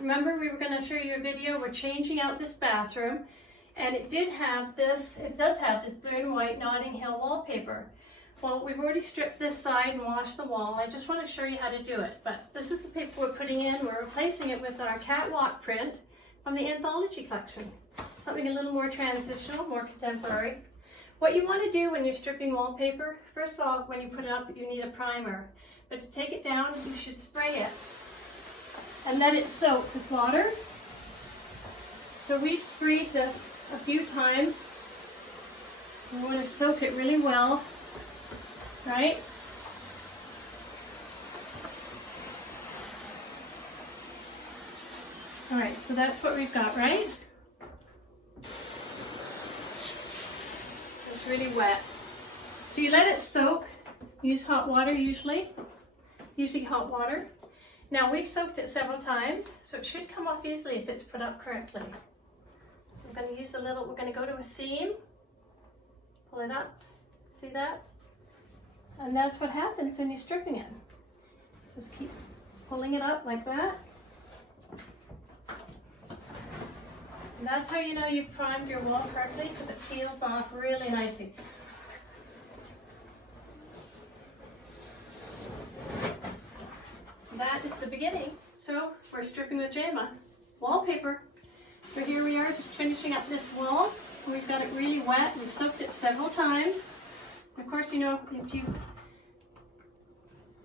remember we were going to show you a video. We're changing out this bathroom, and it does have this blue and white Notting Hill wallpaper. Well, we've already stripped this side and washed the wall. I just want to show you how to do it. But this is the paper we're putting in. We're replacing it with our Catwalk print from the Anthology Collection. Something a little more transitional, more contemporary. What you want to do when you're stripping wallpaper, first of all, when you put it up, you need a primer. But to take it down, you should spray it and let it soak with water. So we've sprayed this a few times. You want to soak it really well, right? All right, so that's what we've got, right? It's really wet. So you let it soak. Use hot water usually hot water. Now we've soaked it several times, so it should come off easily if it's put up correctly. So I'm going to use we're going to go to a seam, pull it up, see that? And that's what happens when you're stripping it. Just keep pulling it up like that. And that's how you know you've primed your wall correctly, because it peels off really nicely. That is the beginning. So we're stripping with Jaima wallpaper. So here we are, just finishing up this wall. We've got it really wet. We've soaked it several times. Of course, you know, if you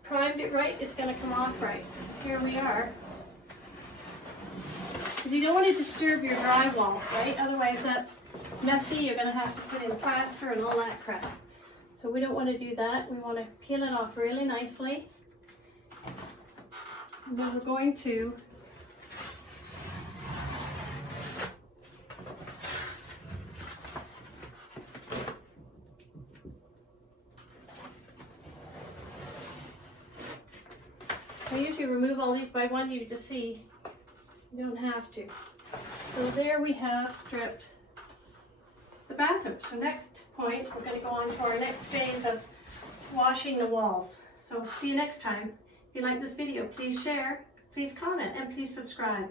primed it right, it's going to come off right. Here we are. Because you don't want to disturb your drywall, right? Otherwise that's messy. You're going to have to put in plaster and all that crap. So we don't want to do that. We want to peel it off really nicely. And then we're going to I usually remove all these, but I want you to see you don't have to. So there we have stripped the bathroom. So next point, we're going to go on to our next phase of washing the walls. So see you next time. If you like this video, please share, please comment, and please subscribe.